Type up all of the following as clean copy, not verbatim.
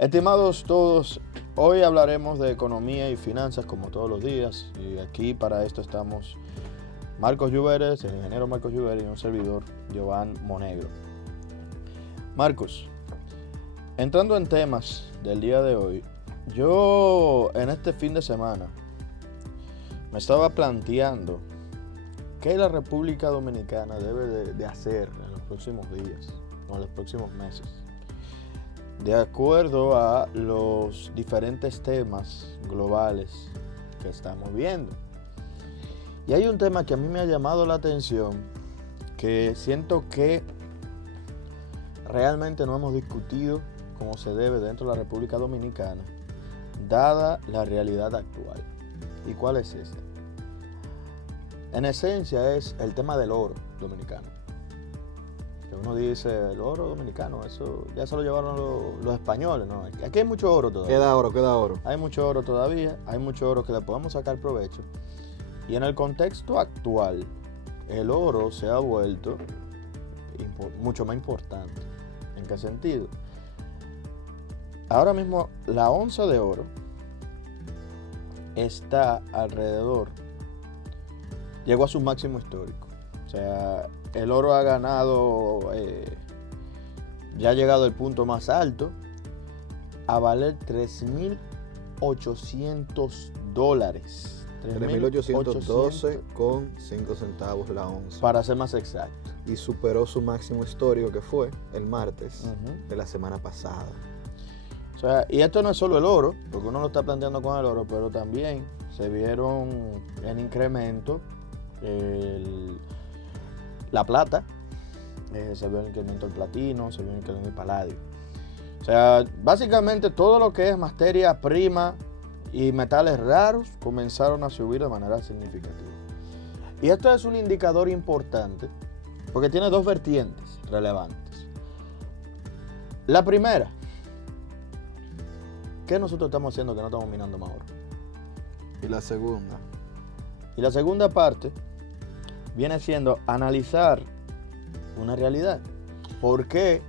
Estimados todos, hoy hablaremos de economía y finanzas como todos los días, y aquí para esto estamos Marcos Lluveres, el ingeniero Marcos Lluveres, y un servidor, Giovanni Monegro. Marcos, entrando en temas del día de hoy, yo en este fin de semana me estaba planteando qué la República Dominicana debe de hacer en los próximos días o en los próximos meses, de acuerdo a los diferentes temas globales que estamos viendo. Y hay un tema que a mí me ha llamado la atención, que siento que realmente no hemos discutido como se debe dentro de la República Dominicana, dada la realidad actual. ¿Y cuál es este? En esencia es el tema del oro dominicano. Que uno dice, el oro dominicano, eso ya se lo llevaron los españoles, ¿no? Aquí hay mucho oro todavía. Queda oro. Hay mucho oro todavía, hay mucho oro que le podemos sacar provecho. Y en el contexto actual, el oro se ha vuelto mucho más importante. ¿En qué sentido? Ahora mismo la onza de oro está alrededor, llegó a su máximo histórico. O sea, el oro ha ganado, ya ha llegado al punto más alto, a valer $3.800. 3.812,5 centavos la onza. Para ser más exacto. Y superó su máximo histórico, que fue el martes de la semana pasada. O sea, y esto no es solo el oro, porque uno lo está planteando con el oro, pero también se vieron en incremento la plata, se vio el incremento del platino, se vio el incremento del paladio. O sea, básicamente todo lo que es materia prima y metales raros comenzaron a subir de manera significativa. Y esto es un indicador importante porque tiene dos vertientes relevantes. La primera, ¿qué nosotros estamos haciendo que no estamos minando más oro? Y la segunda. Y la segunda parte viene siendo analizar una realidad. ¿Por qué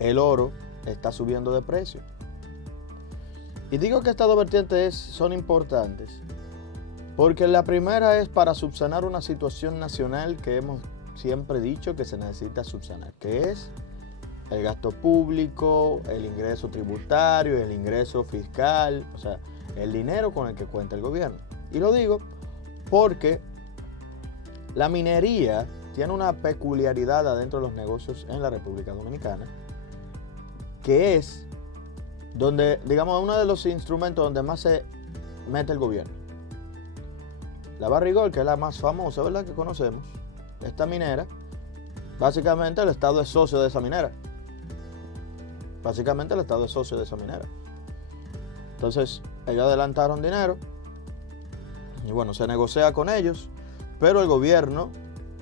el oro está subiendo de precio? Y digo que estas dos vertientes son importantes porque la primera es para subsanar una situación nacional que hemos siempre dicho que se necesita subsanar, que es el gasto público, el ingreso tributario, el ingreso fiscal, o sea, el dinero con el que cuenta el gobierno. Y lo digo porque la minería tiene una peculiaridad adentro de los negocios en la República Dominicana, que es donde, digamos, uno de los instrumentos donde más se mete el gobierno. La Barrigold, que es la más famosa, ¿verdad?, que conocemos, esta minera, básicamente el Estado es socio de esa minera. Entonces, ellos adelantaron dinero y bueno, se negocia con ellos, pero el gobierno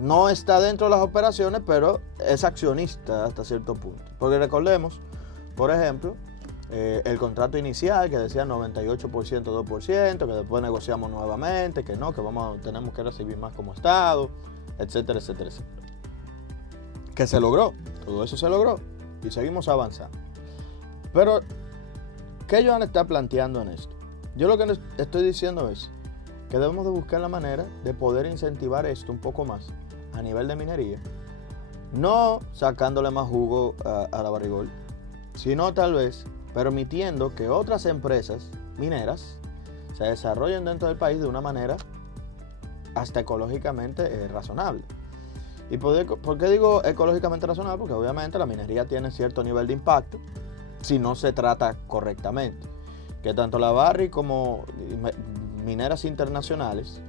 no está dentro de las operaciones, pero es accionista hasta cierto punto. Porque recordemos, por ejemplo, el contrato inicial que decía 98%, 2%, que después negociamos nuevamente, que no, que tenemos que recibir más como Estado, etcétera, etcétera, etcétera. Que se logró, todo eso se logró y seguimos avanzando. Pero, ¿qué Joan está planteando en esto? Yo lo que estoy diciendo es que debemos de buscar la manera de poder incentivar esto un poco más a nivel de minería, no sacándole más jugo a la Barrigold, sino tal vez permitiendo que otras empresas mineras se desarrollen dentro del país de una manera hasta ecológicamente razonable. ¿Y por qué digo ecológicamente razonable? Porque obviamente la minería tiene cierto nivel de impacto si no se trata correctamente. Que tanto la Barri como mineras internacionales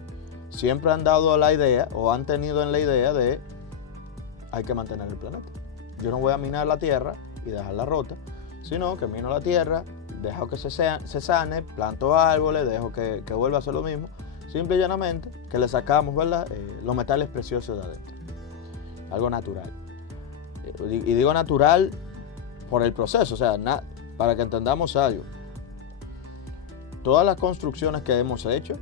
siempre han dado la idea o han tenido en la idea de hay que mantener el planeta. Yo no voy a minar la tierra y dejarla rota, sino que mino la tierra, dejo que se sane, planto árboles, dejo que vuelva a hacer lo mismo, simple y llanamente que le sacamos, ¿verdad?, los metales preciosos de adentro. Algo natural. Y digo natural por el proceso, o sea, para que entendamos algo. Todas las construcciones que hemos hecho,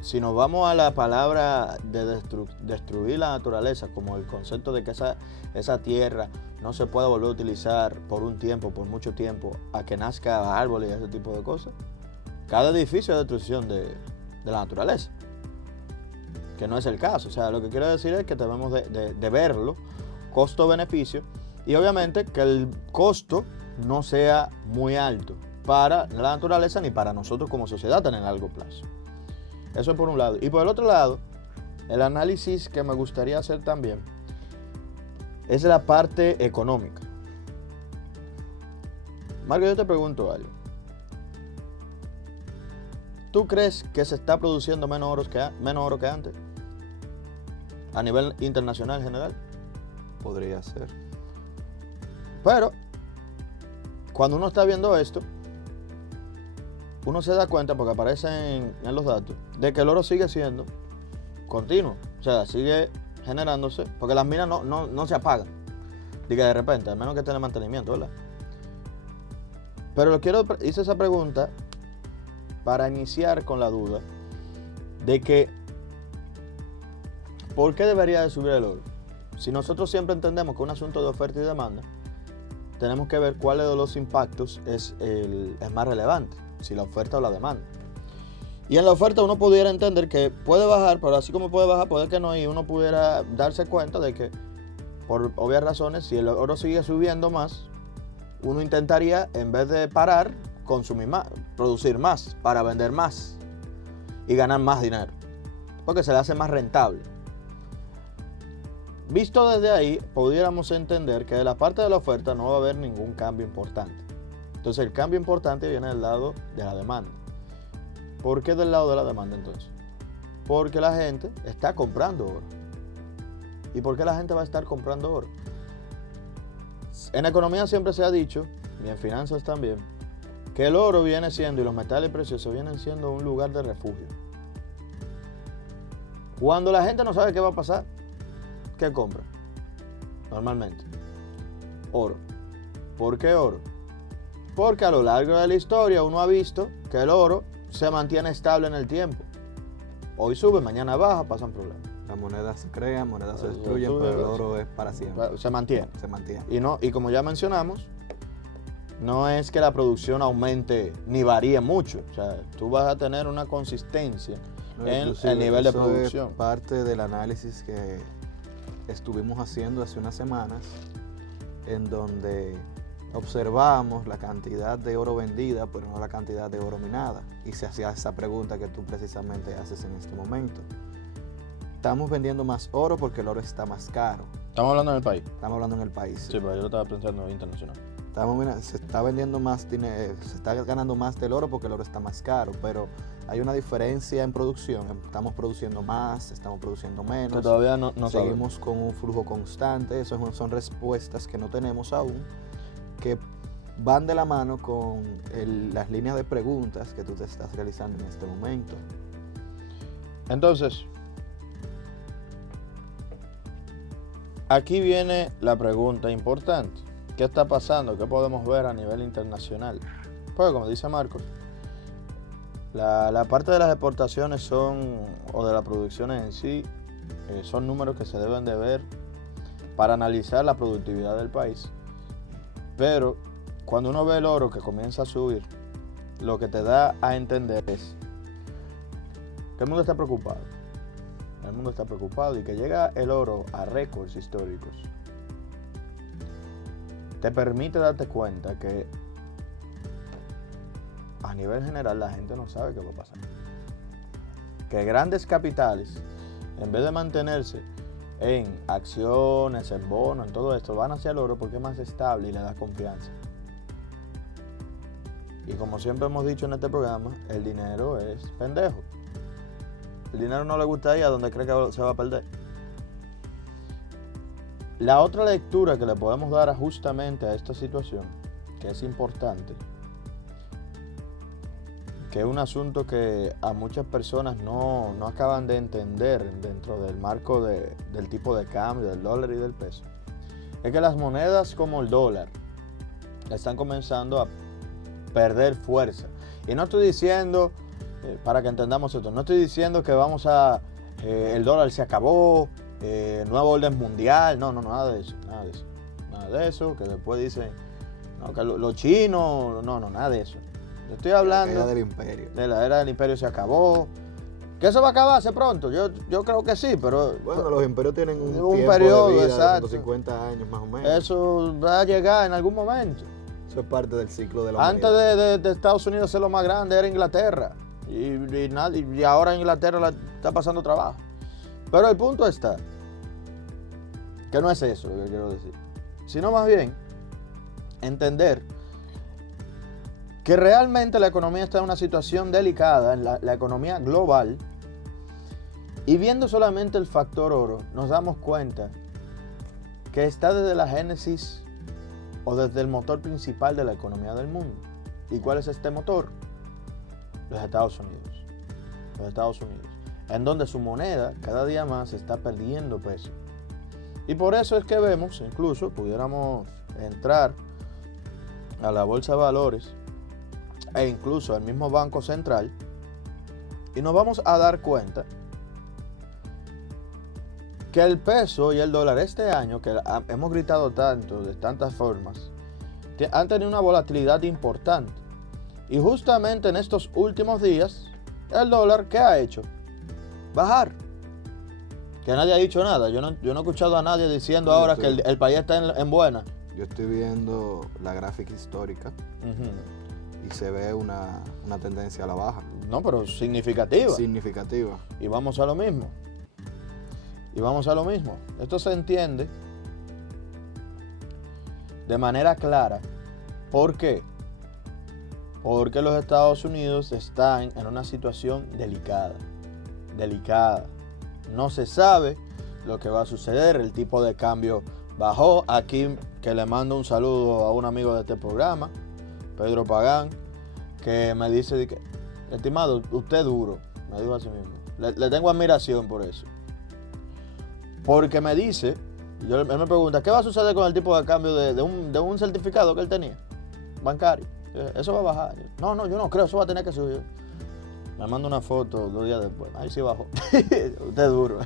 si nos vamos a la palabra de destruir la naturaleza, como el concepto de que esa tierra no se pueda volver a utilizar por un tiempo, por mucho tiempo, a que nazca árboles y ese tipo de cosas. Cada edificio es destrucción de la naturaleza, que no es el caso. O sea, lo que quiero decir es que debemos de verlo, costo-beneficio, y obviamente que el costo no sea muy alto para la naturaleza ni para nosotros como sociedad en el largo plazo. Eso es por un lado. Y por el otro lado, el análisis que me gustaría hacer también es la parte económica. Marco, yo te pregunto algo. ¿Tú crees que se está produciendo menos oro que antes? A nivel internacional general. Podría ser. Pero, cuando uno está viendo esto, uno se da cuenta, porque aparecen en los datos, de que el oro sigue siendo continuo. O sea, sigue generándose, porque las minas no se apagan. Diga de repente, al menos que tenga mantenimiento, ¿verdad? Pero hice esa pregunta para iniciar con la duda de que ¿por qué debería de subir el oro? Si nosotros siempre entendemos que es un asunto de oferta y demanda, tenemos que ver cuál de los impactos es más relevante, si la oferta o la demanda. Y en la oferta uno pudiera entender que puede bajar, pero así como puede bajar, puede que no, y uno pudiera darse cuenta de que, por obvias razones, si el oro sigue subiendo más, uno intentaría, en vez de parar, consumir más, producir más, para vender más y ganar más dinero, porque se le hace más rentable. Visto desde ahí, pudiéramos entender que de la parte de la oferta no va a haber ningún cambio importante. Entonces el cambio importante viene del lado de la demanda. ¿Por qué del lado de la demanda entonces? Porque la gente está comprando oro. ¿Y por qué la gente va a estar comprando oro? En economía siempre se ha dicho, y en finanzas también, que el oro viene siendo, y los metales preciosos vienen siendo un lugar de refugio. Cuando la gente no sabe qué va a pasar, ¿qué compra? Normalmente, oro. ¿Por qué oro? Porque a lo largo de la historia uno ha visto que el oro se mantiene estable en el tiempo. Hoy sube, mañana baja, pasan problemas. Las monedas se crean, monedas se destruyen, pero el oro es para siempre. Se mantiene. Se mantiene. Y como ya mencionamos, no es que la producción aumente ni varíe mucho. O sea, tú vas a tener una consistencia en el nivel de producción. Es parte del análisis que estuvimos haciendo hace unas semanas, en donde observamos la cantidad de oro vendida, pero no la cantidad de oro minada. Y se hacía esa pregunta que tú precisamente haces en este momento. Estamos vendiendo más oro porque el oro está más caro. ¿Estamos hablando en el país? Estamos hablando en el país. Sí, pero yo lo estaba pensando internacional. Se está vendiendo más dinero, se está ganando más del oro porque el oro está más caro, pero hay una diferencia en producción. Estamos produciendo más, estamos produciendo menos. Que todavía no seguimos con un flujo constante. Esas son respuestas que no tenemos aún, que van de la mano con las líneas de preguntas que tú te estás realizando en este momento. Entonces, aquí viene la pregunta importante. ¿Qué está pasando? ¿Qué podemos ver a nivel internacional? Pues como dice Marcos, la parte de las exportaciones o de las producciones en sí, son números que se deben de ver para analizar la productividad del país. Pero cuando uno ve el oro que comienza a subir, lo que te da a entender es que el mundo está preocupado. El mundo está preocupado, y que llega el oro a récords históricos te permite darte cuenta que a nivel general la gente no sabe qué va a pasar. Que grandes capitales, en vez de mantenerse en acciones, en bonos, en todo esto, van hacia el oro porque es más estable y le da confianza. Y como siempre hemos dicho en este programa, el dinero es pendejo. El dinero no le gusta ir a donde cree que se va a perder. La otra lectura que le podemos dar justamente a esta situación, que es importante, que es un asunto que a muchas personas no acaban de entender dentro del marco del tipo de cambio, del dólar y del peso, es que las monedas como el dólar están comenzando a perder fuerza. Y no estoy diciendo, para que entendamos esto, no estoy diciendo que el dólar se acabó, nuevo orden mundial, no, nada de eso. de eso, que después dicen, no, que los chinos, no, nada de eso. Yo estoy hablando La era del imperio. de la era del imperio se acabó. ¿Que eso va a acabarse pronto? Yo creo que sí, pero Bueno, los imperios tienen un tiempo periodo, de vida exacto. de 150 años más o menos. eso va a llegar en algún momento. Eso es parte del ciclo de la Antes humanidad. de Estados Unidos ser lo más grande era Inglaterra. Y ahora Inglaterra está pasando trabajo. Pero el punto está, que no es eso lo que quiero decir, sino más bien entender que realmente la economía está en una situación delicada, en la economía global, y viendo solamente el factor oro, nos damos cuenta que está desde la génesis o desde el motor principal de la economía del mundo. ¿Y cuál es este motor? Los Estados Unidos. Los Estados Unidos. En donde su moneda cada día más está perdiendo peso. Y por eso es que vemos, incluso pudiéramos entrar a la bolsa de valores e incluso al mismo Banco Central y nos vamos a dar cuenta que el peso y el dólar este año, que hemos gritado tanto de tantas formas, han tenido una volatilidad importante. Y justamente en estos últimos días, el dólar, ¿qué ha hecho? Bajar. Que nadie ha dicho nada. Yo no he escuchado a nadie diciendo Yo ahora estoy- que el país está en buena. Yo estoy viendo la gráfica histórica Ujú. y se ve una tendencia a la baja. No, pero significativa. Significativa. Y vamos a lo mismo. Esto se entiende de manera clara. ¿Por qué? Porque los Estados Unidos están en una situación delicada. No se sabe lo que va a suceder. El tipo de cambio bajó. Aquí que le mando un saludo a un amigo de este programa, Pedro Pagán, que me dice, de que, estimado, usted es duro. Me dijo así mismo. Le tengo admiración por eso. Porque me dice, él me pregunta, ¿qué va a suceder con el tipo de cambio de un certificado que él tenía, bancario? Eso va a bajar. No, yo no creo, eso va a tener que subir. Me manda una foto 2 días después. Ahí sí bajó. Usted es duro.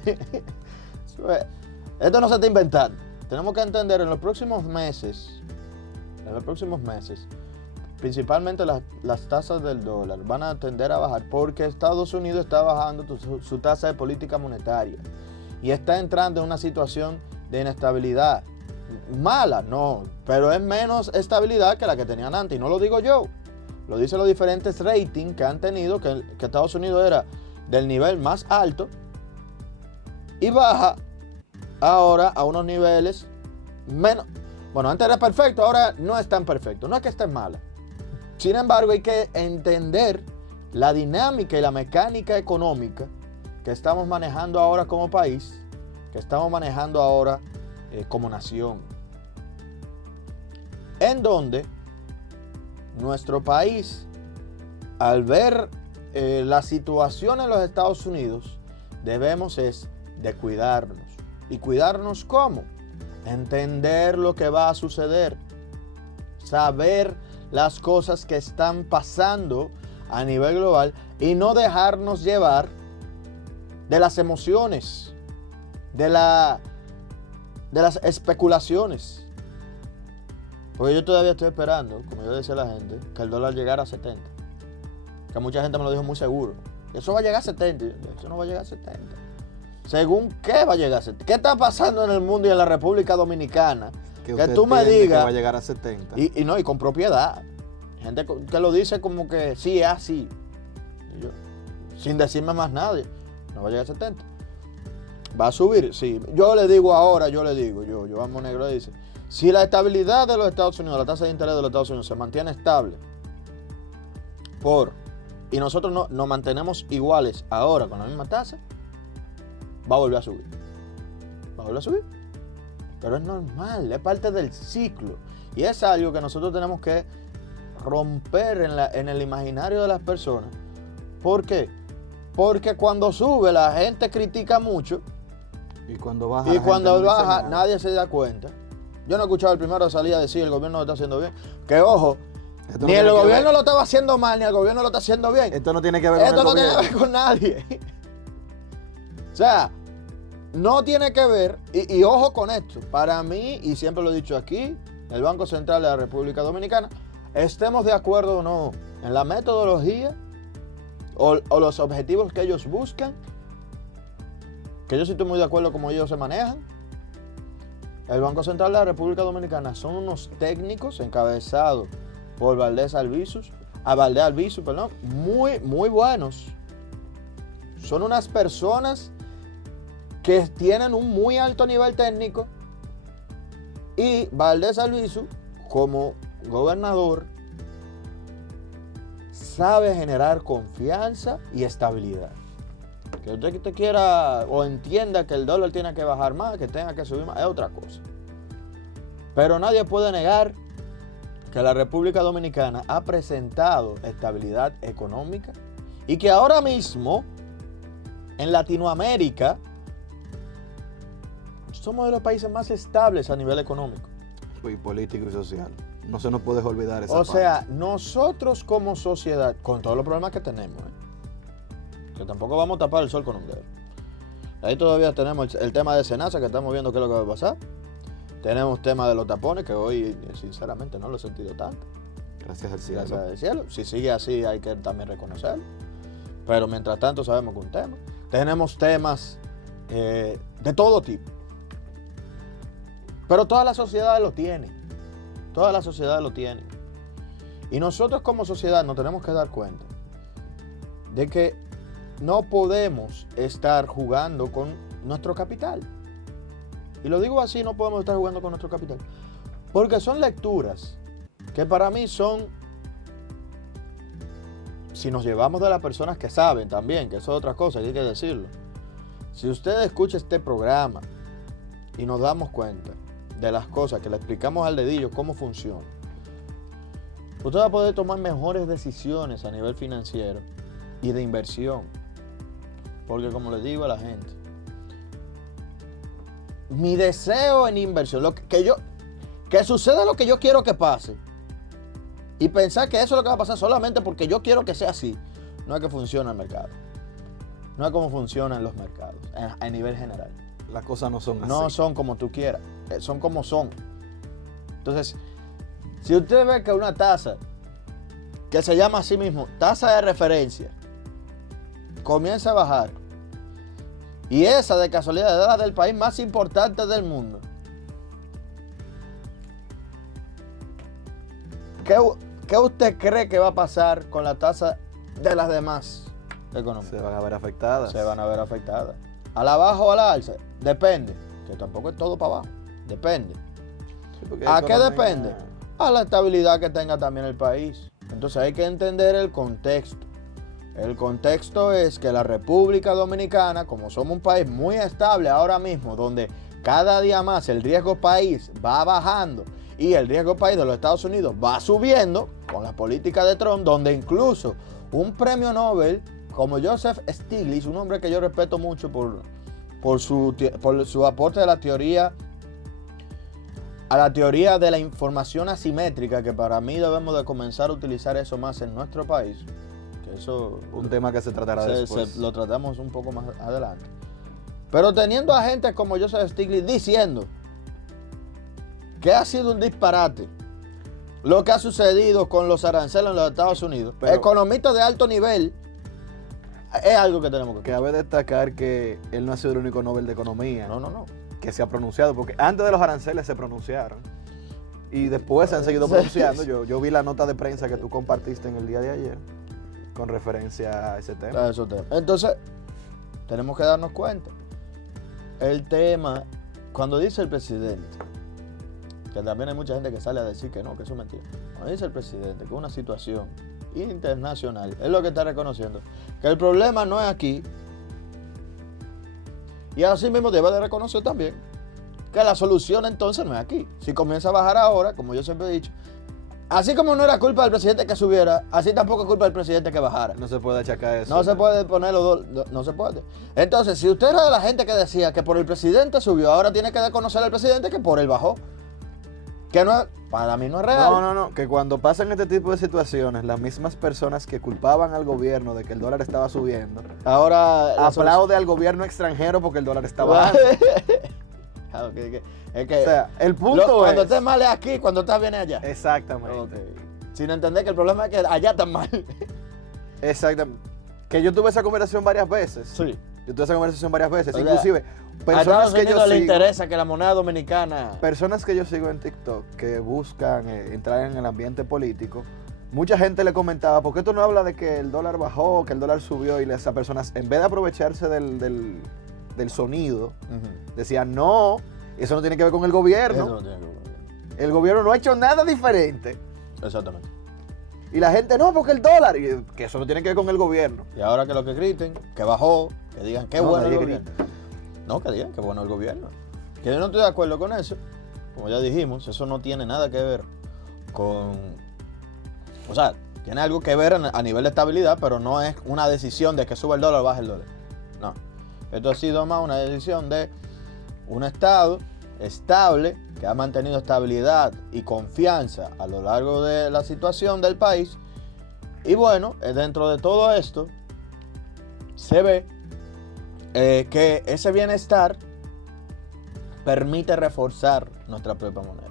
Esto no se está inventando. Tenemos que entender en los próximos meses, principalmente las tasas del dólar van a tender a bajar porque Estados Unidos está bajando su tasa de política monetaria y está entrando en una situación de inestabilidad. Mala, no, pero es menos estabilidad que la que tenían antes. Y no lo digo yo, lo dicen los diferentes ratings que han tenido, que Estados Unidos era del nivel más alto y baja ahora a unos niveles menos. Bueno, antes era perfecto, ahora no es tan perfecto. No es que esté mala. Sin embargo, hay que entender la dinámica y la mecánica económica que estamos manejando ahora como país, que estamos manejando ahora como nación. En donde nuestro país, al ver la situación en los Estados Unidos, debemos es de cuidarnos. ¿Y cuidarnos cómo? Entender lo que va a suceder. Saber las cosas que están pasando a nivel global y no dejarnos llevar de las emociones, de las especulaciones. Porque yo todavía estoy esperando, como yo decía a la gente, que el dólar llegara a 70. Que mucha gente me lo dijo muy seguro. Eso va a llegar a 70. Eso no va a llegar a 70. ¿Según qué va a llegar a 70? ¿Qué está pasando en el mundo y en la República Dominicana? Que tú me digas. Que va a llegar a 70. Y con propiedad. Gente que lo dice como que sí, es así. Y yo, sin decirme más nadie. No va a llegar a 70. ¿Va a subir? Sí. Yo Amo Negro dice, si la estabilidad de los Estados Unidos, la tasa de interés de los Estados Unidos se mantiene estable y nosotros no nos mantenemos iguales ahora con la misma tasa, va a volver a subir. Pero es normal, es parte del ciclo. Y es algo que nosotros tenemos que romper en el imaginario de las personas. ¿Por qué? Porque cuando sube la gente critica mucho. Y cuando baja, Y cuando baja nadie se da cuenta. Yo no he escuchado el primero a salir a decir el gobierno lo está haciendo bien. Que ojo, ni el gobierno lo estaba haciendo mal, ni el gobierno lo está haciendo bien. Esto no tiene que ver con el gobierno. Esto no tiene que ver con nadie. O sea, no tiene que ver, y ojo con esto, para mí, y siempre lo he dicho aquí, el Banco Central de la República Dominicana, estemos de acuerdo o no en la metodología o los objetivos que ellos buscan, que yo sí estoy muy de acuerdo como ellos se manejan. El Banco Central de la República Dominicana son unos técnicos encabezados por Valdés Albizu, muy buenos. Son unas personas que tienen un muy alto nivel técnico, y Valdés Albizu, como gobernador, sabe generar confianza y estabilidad. Que usted te quiera o entienda que el dólar tiene que bajar más, que tenga que subir más, es otra cosa. Pero nadie puede negar que la República Dominicana ha presentado estabilidad económica y que ahora mismo en Latinoamérica somos de los países más estables a nivel económico. Y político y social. No se nos puede olvidar esa parte. O sea, nosotros como sociedad, con todos los problemas que tenemos, que tampoco vamos a tapar el sol con un dedo. Ahí todavía tenemos el tema de Senasa, que estamos viendo qué es lo que va a pasar. Tenemos tema de los tapones, que hoy sinceramente no lo he sentido tanto. Gracias al cielo. Gracias al cielo. Si sigue así hay que también reconocerlo. Pero mientras tanto sabemos que un tema. Tenemos temas de todo tipo. Pero todas las sociedades lo tienen. Todas las sociedades lo tienen. Y nosotros como sociedad nos tenemos que dar cuenta de que no podemos estar jugando con nuestro capital. Y lo digo así, no podemos estar jugando con nuestro capital. Porque son lecturas que para mí son, si nos llevamos de las personas que saben también, que eso es otra cosa, hay que decirlo. Si usted escucha este programa y nos damos cuenta de las cosas que le explicamos al dedillo cómo funciona, usted va a poder tomar mejores decisiones a nivel financiero y de inversión. Porque como les digo a la gente, mi deseo en inversión, que suceda lo que yo quiero que pase, y pensar que eso es lo que va a pasar solamente porque yo quiero que sea así, no es que funciona el mercado. No es como funcionan los mercados a nivel general. Las cosas no son así. No son como tú quieras, son como son. Entonces, si usted ve que una tasa que se llama a sí mismo tasa de referencia comienza a bajar, y esa de casualidad es la del país más importante del mundo, ¿qué usted cree que va a pasar con la tasa de las demás economías? Se van a ver afectadas. Se van a ver afectadas. ¿A la baja o a la alza? Depende. Que tampoco es todo para abajo. Depende. Sí, ¿A qué depende? A la estabilidad que tenga también el país. Entonces hay que entender el contexto. El contexto es que la República Dominicana, como somos un país muy estable ahora mismo, donde cada día más el riesgo país va bajando y el riesgo país de los Estados Unidos va subiendo con la política de Trump, donde incluso un premio Nobel como Joseph Stiglitz, un hombre que yo respeto mucho por su aporte a la teoría de la información asimétrica, que para mí debemos de comenzar a utilizar eso más en nuestro país. Que eso un tema que se tratará después. Lo tratamos un poco más adelante. Pero teniendo a gente como Joseph Stiglitz diciendo que ha sido un disparate lo que ha sucedido con los aranceles en los Estados Unidos, economistas de alto nivel, es algo que tenemos que cabe destacar que él no ha sido el único Nobel de Economía. No. Que se ha pronunciado, porque antes de los aranceles se pronunciaron y después se han seguido pronunciando. Yo vi la nota de prensa que tú compartiste en el día de ayer con referencia a ese tema. Entonces, tenemos que darnos cuenta. El tema, cuando dice el presidente, que también hay mucha gente que sale a decir que no, que eso es mentira. Cuando dice el presidente que es una situación internacional, es lo que está reconociendo, que el problema no es aquí, y así mismo debe de reconocer también que la solución entonces no es aquí. Si comienza a bajar ahora, como yo siempre he dicho, así como no era culpa del presidente que subiera, así tampoco es culpa del presidente que bajara. No se puede achacar eso. No se puede poner los dos, no se puede. Entonces, si usted era de la gente que decía que por el presidente subió, ahora tiene que reconocer al presidente que por él bajó. Que no es, para mí no es real. No, que cuando pasan este tipo de situaciones, las mismas personas que culpaban al gobierno de que el dólar estaba subiendo, Ahora aplaude al gobierno extranjero porque el dólar está bajando. Claro, es que O sea, el punto cuando es... estés mal es aquí, cuando estás bien es allá. Exactamente. Ok. Sin entender que el problema es que allá están mal. Exactamente. Que yo tuve esa conversación varias veces. Sí. Yo tuve esa conversación varias veces. O sea, Inclusive, A personas Estados que yo Unidos le sigo... interesa que la moneda dominicana... Personas que yo sigo en TikTok que buscan entrar en el ambiente político, mucha gente le comentaba, ¿por qué tú no hablas de que el dólar bajó, que el dólar subió? Y esas personas, en vez de aprovecharse del sonido, decían, no, eso no tiene que ver con el gobierno. Eso no tiene que ver. El gobierno no ha hecho nada diferente. Exactamente. Y la gente, no, porque el dólar, y que eso no tiene que ver con el gobierno. Y ahora que lo que griten, que bajó, que digan qué No, bueno el nadie gobierno. No, que digan qué bueno el gobierno. Que yo no estoy de acuerdo con eso. Como ya dijimos, eso no tiene nada que ver con... O sea, tiene algo que ver a nivel de estabilidad, pero no es una decisión de que sube el dólar o baje el dólar. No. Esto ha sido más una decisión de un Estado estable que ha mantenido estabilidad y confianza a lo largo de la situación del país. Y bueno, dentro de todo esto se ve que ese bienestar permite reforzar nuestra propia moneda.